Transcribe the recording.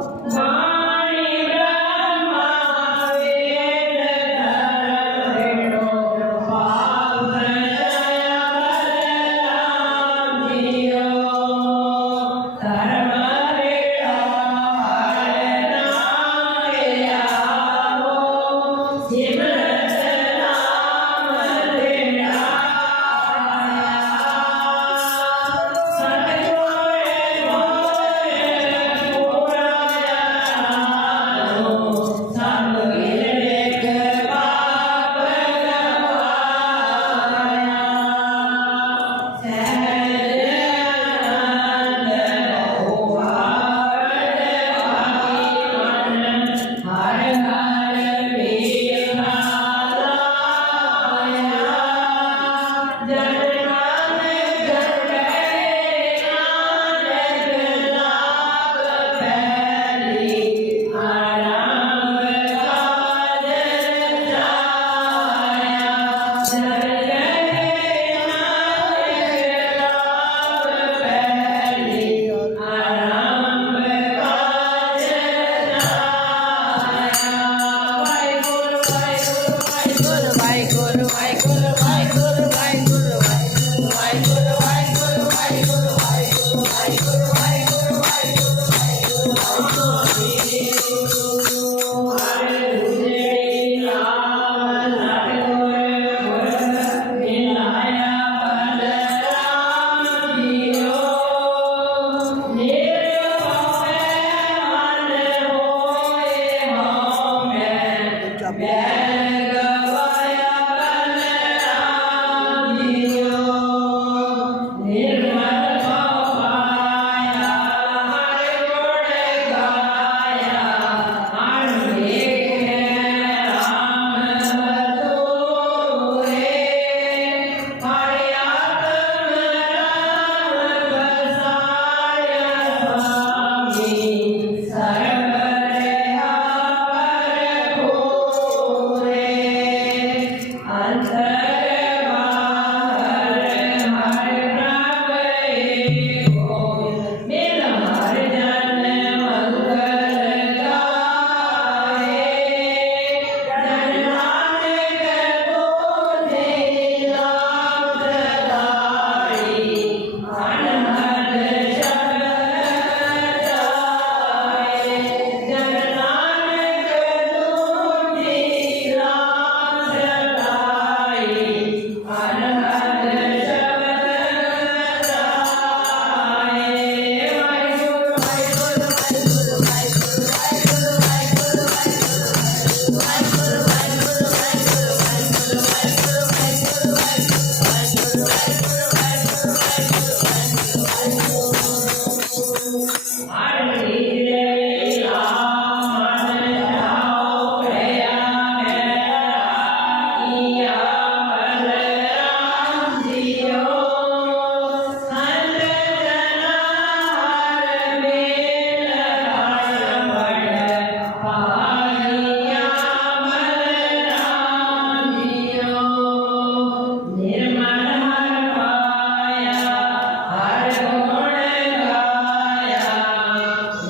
No.